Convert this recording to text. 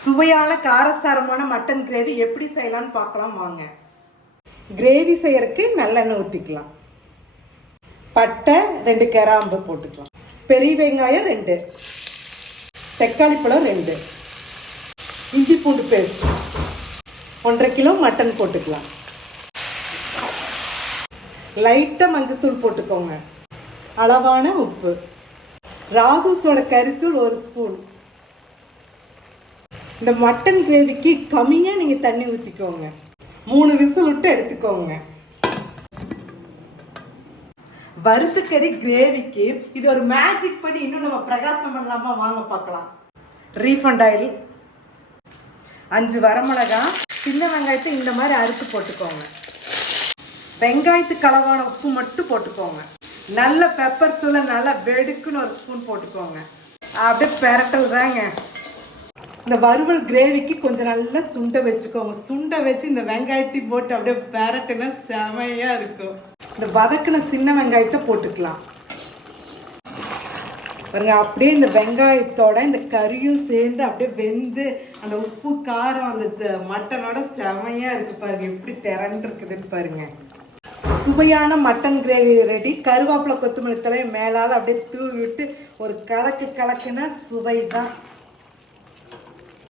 சுவையான காரசாரமான mutton gravy எப்படி செய்யலாம்னு பார்க்கலாம் வாங்க. கிரேவி செய்யறதுக்கு நல்லெண்ணெய் ஊற்றிக்கலாம். பட்டை 2 கிராம்பு போட்டுக்கலாம். பெரிய வெங்காயம் 2, தக்காளி பழம் 2, இஞ்சி பூண்டு பேஸ்ட் 1.5 கிலோ மட்டன் போட்டுக்கலாம். லைட்டாக மஞ்சத்தூள் போட்டுக்கோங்க. அளவான உப்பு, ராகுஸோட கறித்தூள் 1 ஸ்பூன். இந்த மட்டன் கிரேவிக்கு கம்மியாக நீங்கள் தண்ணி ஊற்றிக்கோங்க. 3 விசில் விட்டு எடுத்துக்கோங்க. வறுத்துக்கறி கிரேவிக்கு இது ஒரு மேஜிக் பண்ணி இன்னும் நம்ம பிரகாசம் பண்ணலாமா வாங்க பார்க்கலாம். ரீஃபண்ட் ஆயில், 5 வரமிளகாய், சின்ன வெங்காயத்தை இந்த மாதிரி அறுத்து போட்டுக்கோங்க. வெங்காயத்துக்கு அளவான உப்பு மட்டும் போட்டுக்கோங்க. நல்ல பெப்பர் தூளை நல்லா வெடுக்குன்னு 1 ஸ்பூன் போட்டுக்கோங்க. அப்படியே பெரட்டல் தாங்க. இந்த வறுவல் கிரேவிக்கு கொஞ்சம் நல்லா சுண்டை வச்சுக்கோங்க. சுண்டை வச்சு இந்த வெங்காயத்தையும் போட்டு அப்படியே பெரட்டுனா செமையாக இருக்கும். இந்த வதக்கின சின்ன வெங்காயத்தை போட்டுக்கலாம் பாருங்க. அப்படியே இந்த வெங்காயத்தோட இந்த கறியும் சேர்ந்து அப்படியே வெந்து அந்த உப்பு காரம் அந்த மட்டனோட செமையாக இருக்கு பாருங்க. எப்படி திரண்டு இருக்குதுன்னு பாருங்க. சுவையான மட்டன் கிரேவி ரெடி. கருவேப்பிலை கொத்தமல்லி தலையை மேலால் அப்படியே தூவி விட்டு ஒரு கலக்குன்னா சுவை தான்.